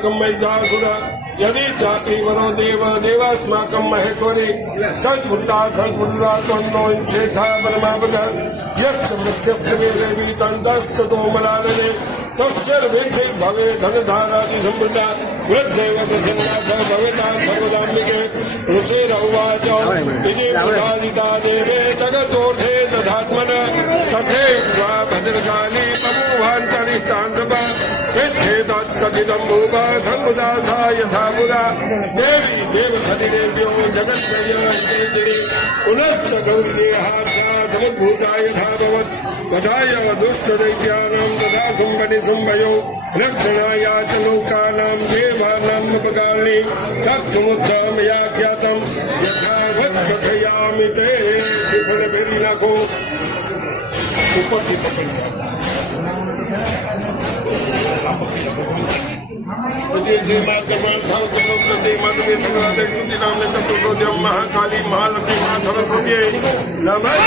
अस्माकं महिषासुर यदि चापि वरो देव देवास्माकं महेश्वरी संस्कृता संस्कृता त्वन्नो शेखा परमापद यच्च प्रत्यक्ष देवी तन्तस्ततो मलालने तत्सर्वेक्षै भवे धनधारादि समृद्धा वृद्धेव प्रसन्नाथ भवता सर्वदाम्बिके ऋषिरौवाच इति प्रसादिता देवे जगतोऽर्थे दधात्मन तथैव भद्रकाली बभूवान्तरिष्टान्धप यच्छेदत्कथितं भूप धर्मदासा यथा पुरा देवी देवसतिदेव्यो जगत्त्रयस्तेजने पुनश्च गौरीदेहाभ्या समुद्भूता यथा भवत् तथाय दुष्टदैत्यानां तथा शुम्भनिशुम्भयो रक्षणाया च लोकानां देवानामुपकारिणी तत्समुत्समया ख्यातं यथावत् कथयामि ते विफलभिर्नखो उपति महाकाली महालक्ष्मी महासरस्वती नमः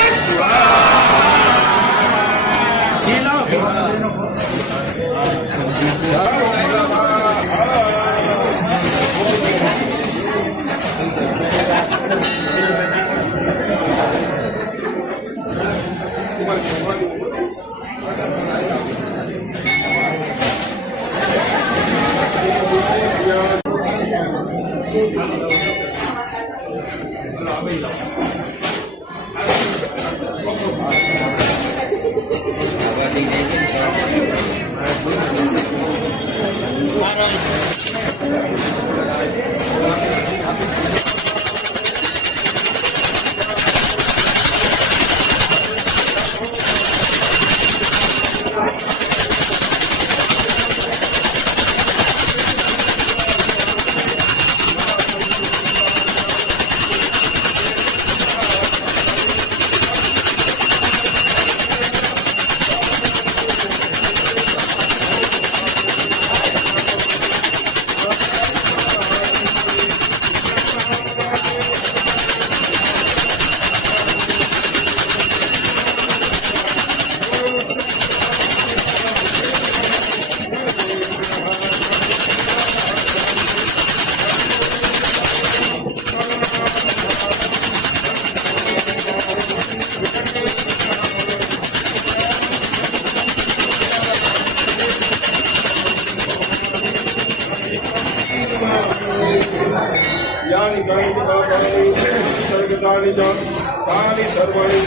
तानि सर्वाणि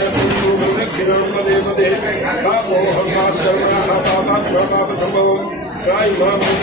दक्षिणं पदे पदे पापोऽहं पापकर्मणः पापाक्षपापसम्भवं त्रायि मां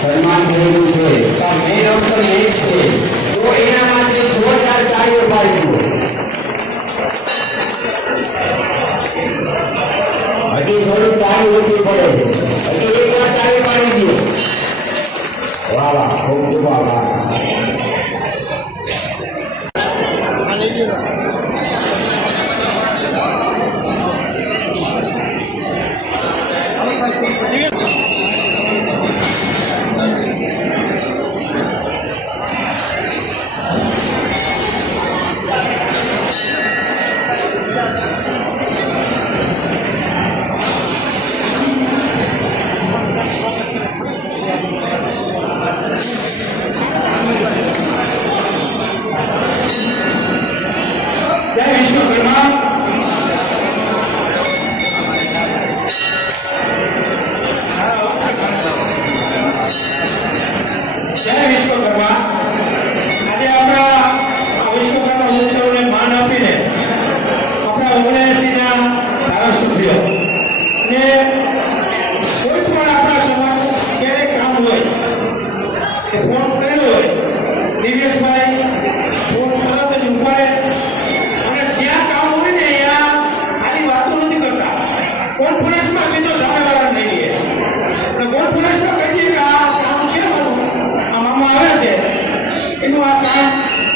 સન્માન થયેલું છે તો મેં અવસર એક છે તો એના માટે જોરદાર તાળીઓ પાડજો. હજી થોડી તાળી ઓછી પડે છે, હજી એક વાર તાળી પાડી દો. વાહ વાહ, ખૂબ ખૂબ આભાર. જય વિશ્વકર્મા. જય વિશ્વકર્મા. આજે આપણા આ વિશ્વકર્મા ઉત્સવને માન આપીને આપણા 79ના ધારાસભ્યો અને કોઈ પણ આપણા સમાજનું ક્યારે કામ હોય કે ફોન કર્યો હોય, દિવ્યેશભાઈ ફોન તરત જ ઉપાડે અને જ્યાં કામ હોય ને ત્યાં આની વાતો નથી કરતા, કોન્ફરન્સમાં સીધો સામેવાળાને લઈ લે અને કોન્ફરન્સમાં કહી દે કે આ કામ છે મારું, આ મામા આવે છે, એનું આ કામ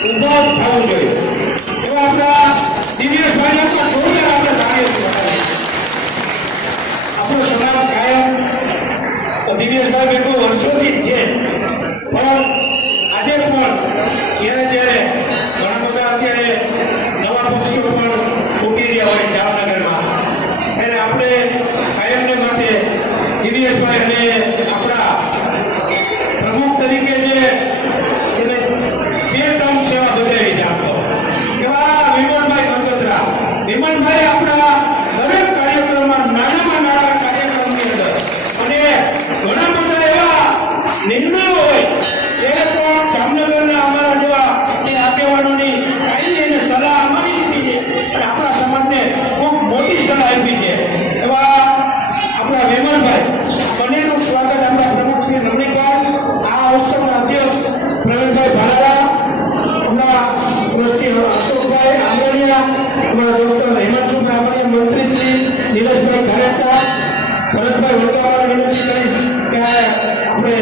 ઊભો થવું જોઈએ. એવા આપણા દિવ્યેશભાઈને પણ જોરદાર આપણે તાળીઓ બતાવીએ. આપણો સમાજ કાયમ દિવ્યેશભાઈ ભેગો વર્ષોથી છે, પણ આજે પણ જ્યારે જ્યારે ઘણા બધા અત્યારે નવા પક્ષો પણ ઉઠી રહ્યા હોય જામનગરમાં, ત્યારે આપણે કાયમને માટે દિવ્યેશભાઈ અને આપણા પ્રમુખ તરીકે જે જેને 2 ટર્મ સેવા બજાવી છે આપતો એવા વિમલભાઈ ગણગોત્રા. વિમલભાઈ આપણા દરેક કાર્યક્રમમાં નાનામાં નાના કાર્યક્રમની અંદર અને ઘણા બધા એવા નિર્ણયો હોય ત્યારે પણ જામનગરના અમારા જેવા એ આગેવાનોની કાયમી એને સલાહ અમારી લીધી છે અને આપણા સમાજને ખૂબ મોટી સલાહ આપી છે. એવા આપણા વિમલભાઈ બંનેનું સ્વાગત આપણા પ્રમુખ શ્રી રમણીકભાઈ, આ ઉત્સવના અધ્યક્ષ પ્રવીણભાઈ ભાલારા, આપણા ટ્રસ્ટી અશોકભાઈ આંબલિયા, આપણા ડોક્ટર હેમંતભાઈ આંબલિયા, મંત્રી શ્રી નીલેશભાઈ ઘારેચા, ભરતભાઈ વડગાવાને વિનંતી કરીશ કે આપણે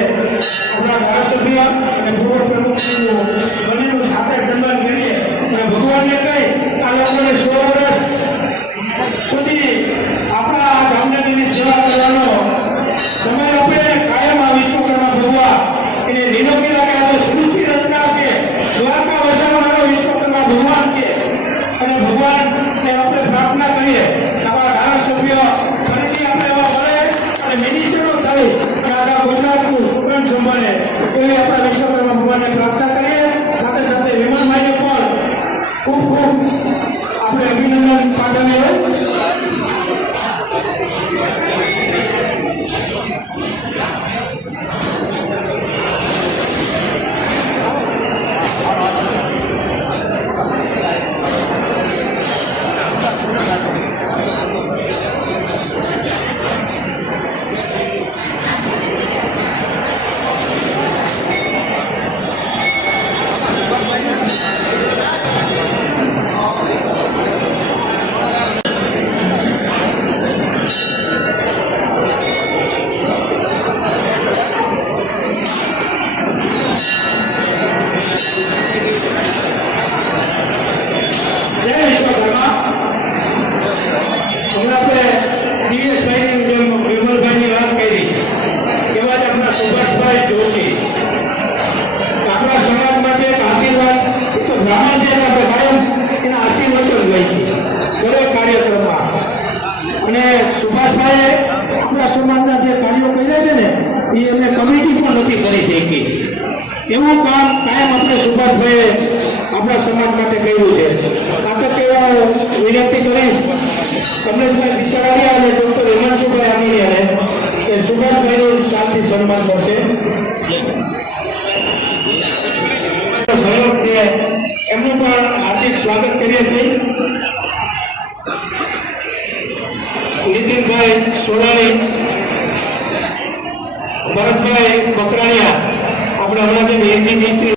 આપણા ધારાસભ્ય અને પૂર્વ પ્રમુખશ્રીનું બંનેનું સાથે સન્માન કરીએ અને ભગવાનને કહી આ લોકોને 100 વર્ષ સુધી આપણા આ જામનગરની સેવા કરવાનો સમય આપે અને કાયમ આ વિશ્વકર્મા ભગવાન એને નિરોગી રાખે. આ તો સૃષ્ટિ રચના છે, દ્વારકા વસાવનારો વિશ્વકર્મા ભગવાન છે અને ભગવાનને આપણે પ્રાર્થના કરીએ આપણા ધારાસભ્ય ફરીથી આપણે એવા મળે અને મિનિસ્ટરો થાય કે આખા ગુજરાતનું સુગંધ સંભાળે એવી આપણા વિશ્વકર્મા ભગવાનને પ્રાર્થના કરીએ. સાથે સાથે વિમાનભાઈને પણ ખૂબ ખૂબ આપણે અભિનંદન પાઠવીએ. એવું કામ કાયમ આપણે સુભાષભાઈએ આપણા સમાજ માટે કર્યું છે. આ તો કેવા વિનંતી કરીશ કમલેશભાઈ બિસાડારિયા અને ડોક્ટર હેમાંશુભાઈ આમીરિયાને કે સુભાષભાઈનું શાંતિ સન્માન કરશે. સહયોગ છે એમનું પણ હાર્દિક સ્વાગત કરીએ છીએ. નીતિનભાઈ સોનાણી, ભરતભાઈ બકરાણી તમે હમણાં જે બેનજી મિસ્ત્રી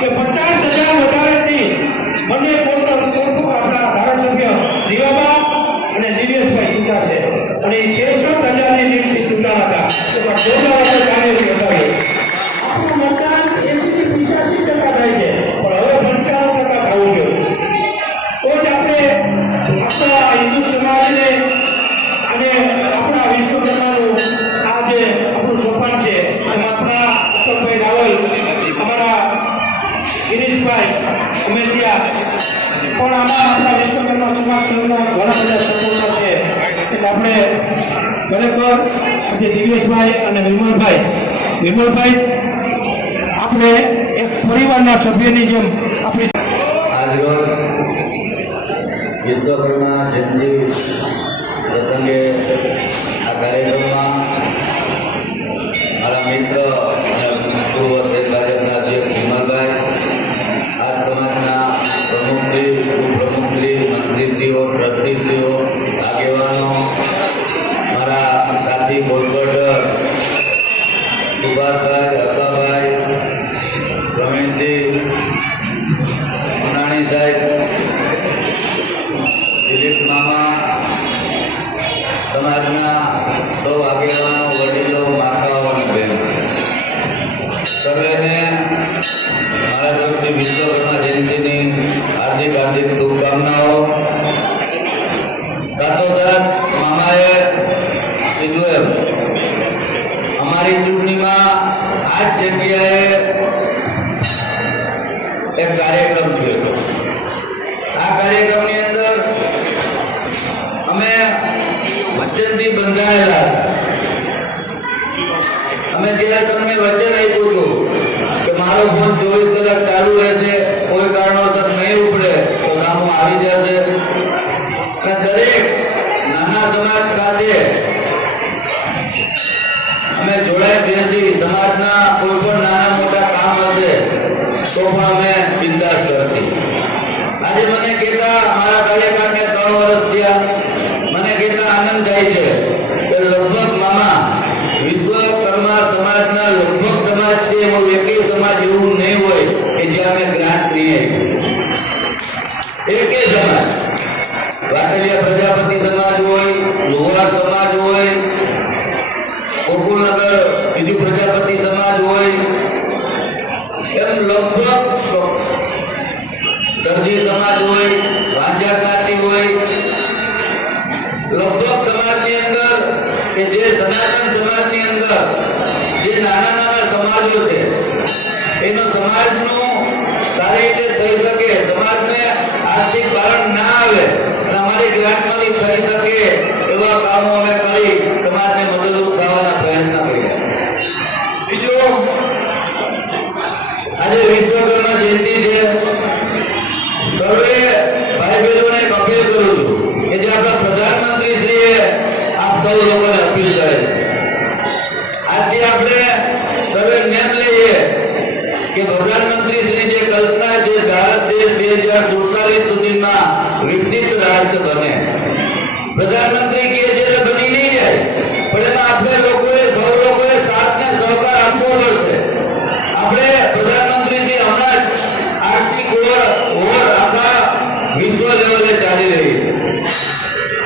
કે 50,000 વધારેથી બંને કોર્પોરેશન આપણા ધારાસભ્ય દીવાબા અને દિવ્યેશભાઈ ચૂંટાશે અને 63,000ની લીડથી ચૂંટાયા હતા તો જોરદાર કાર્યથી બતાવ્યું. આપણું મતદાન 80 થી 85% થાય છે પણ હવે 55% થવું જોઈએ. તો જ આપણે આપણા હિન્દુ સમાજને અને આપણા વિશ્વકર્માનું આ જે આપણું સોપાન છે એમાં આપણા અશોકભાઈ રાવલ અમારા ગિરીશભાઈ ઉમેદિયા પણ આમાં આપણા વિશ્વકર્મા સમાજ સંઘના ઘણા બધા સપોર્ટર છે એટલે આપણે ખરેખર આજે દિવ્યેશભાઈ અને વિમલભાઈ આપણે એક પરિવારના સભ્યની જેમ આપણી આજરોજ વિશ્વકર્મા જયંતિ પ્રસંગે આ કાર્યક્રમમાં મારા મિત્ર અને પૂર્વ સ્ટેટ ભાજપના અધ્યક્ષ વિમલભાઈ, આ સમાજના પ્રમુખશ્રી, ઉપપ્રમુખશ્રી, મંત્રીશ્રીઓ, ટ્રસ્ટીશ્રીઓ, આગેવાનો, મારા સાથી કોર્પોરેટર સુભાષભાઈ, અકાભાઈ, પ્રવીણજી, મનાણી સાહેબ, દિલીપ મામા, સમાજના સૌ આગેવાનો, વડીલો, માતાઓ અને બહેનો, સર્વેને મારા તરફથી વિશ્વકર્મા જયંતિની હાર્દિક શુભકામનાઓ. સાથોસાથ મામાએ કીધું એમ અમારી ચૂંટણીમાં આ જ જગ્યાએ એક કાર્યક્રમ થયો. આ કાર્યક્રમની અંદર અમે વચનથી બંધાયેલા હતા. અમે જ્યારે તમને વચન આપ્યું હતું કે મારો ફોન 24 કલાક ચાલુ રહેશે, કોઈ કારણોસર નહીં ઉપડે તો કામો આવી જશે અને દરેક નાના સમાજ સાથે અમે જોડાઈ બેસી સમાજના કોઈ પણ નાના મોટા કામ હશે તો પણ અમે બિંદાસ કરતી. આજે મને કહેતા મારા કાર્યકાળને 3 વર્ષ થયા, મને કહેતા આનંદ થાય છે કે લગભગ મામા વિશ્વકર્મા સમાજના લગભગ સમાજ છે એવો એકેય સમાજ એવું નહીં હોય કે જ્યાં અમે ગ્રાન્ટ નહીં આપી. એકેય સમાજ, વાટલિયા પ્રજાપતિ સમાજ હોય, લોહાર સમાજ હોય, ગોકુલનગર બીજું પ્રજાપતિ સમાજ હોય, એમ લગભગ દરજી સમાજ હોય, વાંજા જ્ઞાતિ હોય, લગભગ સમાજની અંદર કે જે સનાતન સમાજની અંદર જે નાના નાના સમાજો છે એનો સમાજનું સારી રીતે થઈ શકે, સમાજને આર્થિક ભારણ ના આવે અને અમારી ગ્રાન્ટમાંથી થઈ શકે એવા કામો અમે કરી સમાજને મદદરૂપ થવાના પ્રયત્ન કર્યા. બીજું, આજે વિશ્વકર્મા જયંતિ છે. સર્વે ભાઈ બહેનોને એક અપીલ કરું છું કે જે આપણા પ્રધાનમંત્રી શ્રીએ આપ સૌ લોકોને અપીલ કરે છે. આજથી આપણે સર્વે નેમ લઈએ કે પ્રધાનમંત્રી શ્રી જે કલ્પના છે ભારત દેશ 2047 સુધીમાં વિકસિત રાષ્ટ્ર બને. પ્રધાનમંત્રી કહે છે એટલે બની નહીં જાય, પણ એમાં આપણે સૌ લોકોએ સાથ ને સહકાર આપવો પડશે. આપણે પ્રધાનમંત્રીજી હમણાં જ આર્થિક ઓર આખા વિશ્વ લેવલે ચાલી રહી છે,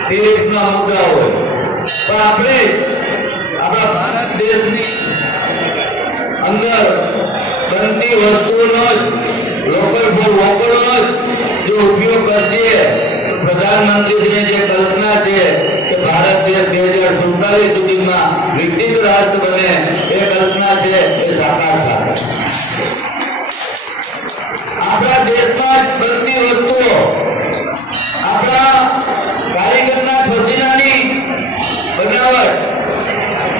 તે રીતના મુદ્દા હોય, પણ આપણે આપણા ભારત દેશની અંદર બનતી વસ્તુઓનો જ લોકલ ફોર વોકલનો જ જો ઉપયોગ કરીએ તો પ્રધાનમંત્રીની જે કલ્પના છે કે ભારત દેશ 2047 સુધીમાં વિકસિત રાષ્ટ્ર બને એ કલ્પના છે એ સાકાર થશે. આપણા દેશમાં જ બનતી વસ્તુઓ આપણા કારીગરના પસીનાની બનાવટ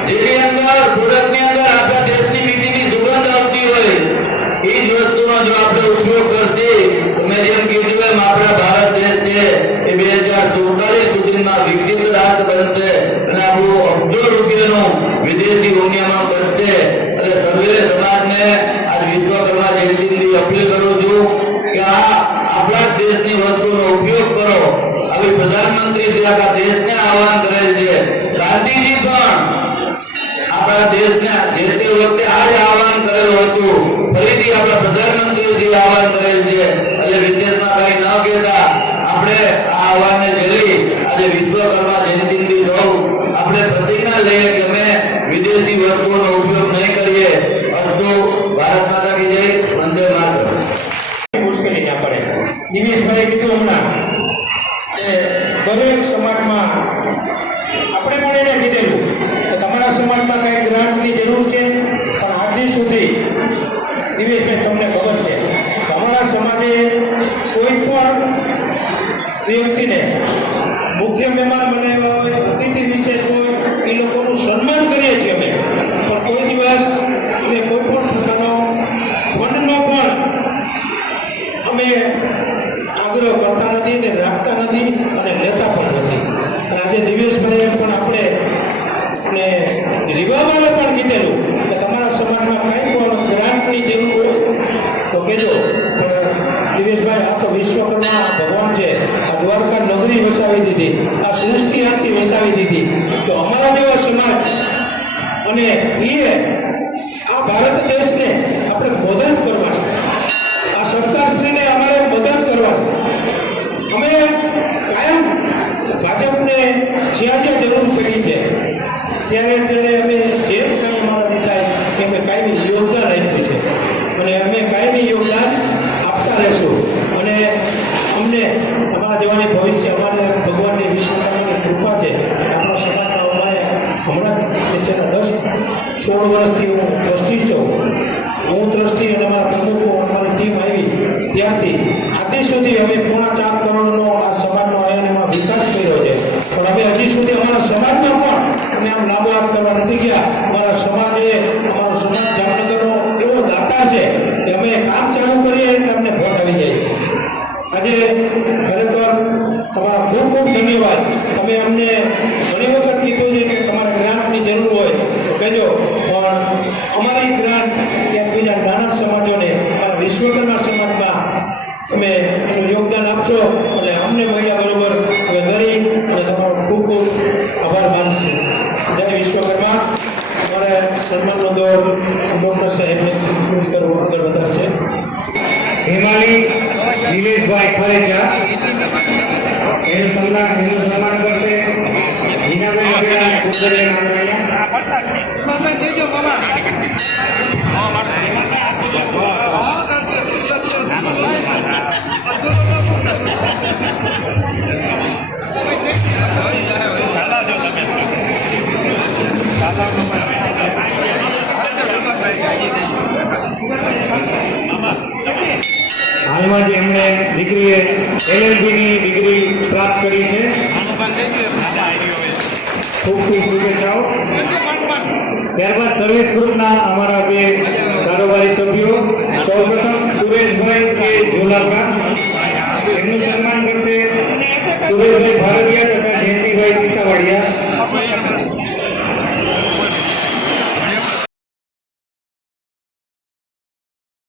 જેની અંદર પ્રોડક્ટની અંદર આપણા દેશની મીઠીની સુગંધ આવતી હોય એ જ વસ્તુનો જો આપણે ઉપયોગ કરશી તો મેં જેમ કીધું એમ આપણા ભારત દેશ છે એ 2047 સુધીમાં વિકસિત રાષ્ટ્ર બનશે અને આપણું વર્તનું વિદેશી દુનિયામાં બનશે. એટલે સર્વે સમાજને આજ વિશ્વકર્મા જયંતિની અપીલ કરું છું કે આ આપણા દેશની વસ્તુનો ઉપયોગ કરો. આવી પ્રધાનમંત્રી શ્રી આખા દેશને આહવાન કરેલ છે. ગાંધીજી પણ આપણા દેશને જે તે વખતે આ જ આહવાન કરેલું હતું. ફરીથી આપણા પ્રધાનમંત્રીજી આહવાન કરેલ છે. એટલે વિદેશમાં કઈ ન કહેતા આપણે આ આહવાનને ઝીલી આજે વિશ્વકર્મા જયંતિની સૌ આપણે પ્રતિજ્ઞા લઈએ કે અમે વિદેશી વસ્તુઓનો ઉપયોગ નહીં કરીએ. અસ્તુ. ભારત માતા કી જય. વંદે માતરમ. મુશ્કેલી ના પડે. દિનેશભાઈ કીધું હમણાં કે દરેક સમાજમાં આપણે પણ એને કીધેલું કે તમારા સમાજમાં કઈ ગ્રાન્ટની જરૂર છે, પણ આજ સુધી દિનેશભાઈ તમને ખબર છે તમારા સમાજે કોઈ પણ વ્યક્તિને મુખ્ય મહેમાન બનાવ્યા હોય, અતિથિ વિશેષ હોય, એ લોકોનું સન્માન કરીએ છીએ અમે, પણ કોઈ દિવસ અમે કોઈ પણ પ્રકારનો ફંડનો પણ અમે આગ્રહ કરતા નથી ને રાખતા નથી અને લેતા પણ નથી. અને આજે દિવેશભાઈએ પણ આપણે ને રીવાબાએ પણ કીધેલું કે તમારા સમાજમાં કાંઈ પણ ગ્રાન્ટની જરૂર હોય તો કહેજો. પણ દિવેશભાઈ, આ તો વિશ્વકર્મા ભગવાન છે. આ દ્વારકા નગરી વસાવી દીધી, આ સૃષ્ટિ આખી વસાવી દીધી. તો અમારા જેવા સમાજ અને એ આ ભારત દેશને આપણે મદદ કરવાની, આ સરકારશ્રીને અમારે મદદ કરવાની. અમે કાયમ ભાજપને જ્યાં જ્યાં જરૂર પડી છે ત્યારે અમે જે કાંઈ અમારાથી થાય એ અમે કાયમી યોગદાન આપ્યું છે અને અમે કાયમી યોગદાન આપતા રહેશું. અને અમને અમારા જેવાની ભવિષ્ય અમારે ભગવાનની વિશ્વકર્માની કૃપા છે. આપણા સમાજમાં અમારે હમણાં છેલ્લા 10-16 વર્ષથી હું ટ્રસ્ટી છું. હું ટ્રસ્ટી અને અમારા પ્રમુખો અમારી ટીમ આવી ત્યારથી આજ સુધી અમે 4.5 કરોડનો આ સમાજનો આયામમાં વિકાસ કર્યો છે. પણ અમે હજી સુધી અમારા સમાજમાં પણ અમે આમ લાભો આપ કરવા નથી ગયા. અમારો સમાજ જામનગરનો એવો દાતા છે કે અમે કામ ચાલુ કરીએ એટલે અમને ભોટ આવી જાય છે. આજે ખરેખર તમારા ખૂબ ખૂબ ધન્યવાદ. તમે અમને ઘણી વખત કીધું છે કે તમારે ગ્રાન્ટની જરૂર હોય તો કહેજો, પણ અમારી ગ્રાન્ટ ક્યાંક બીજા નાના સમાજોને અમારા વિશ્વકર્મા સમાજમાં તમે એનું યોગદાન આપશો એટલે અમને મળ્યા બરોબર હવે ગરીબ અને તમારો ખૂબ ખૂબ આભાર માનશે. જય વિશ્વકર્મા. અમારે સન્માનનો દોર ડૉક્ટર સાહેબને આગળ વધારશે. હિમાલી નિલેશભાઈ ખરેચા એનું સન્માન કરશે. હિનાબેન અભિરામ કુંદરિયા હાલમાં જે એમણે દીકરીએ LLBની ડિગ્રી પ્રાપ્ત કરી છે. ખૂબ ખૂબ શુભેચ્છાઓ. ત્યારબાદ સર્વિસ ગ્રુપના અમારા બે કારોબારી સભ્યો, સૌપ્રથમ સુરેશભાઈ કે ઝોલાકા, એમનું સન્માન કરશે સુરેશભાઈ ભારતીયા તથા જયંતિભાઈ પીસાવાડિયા.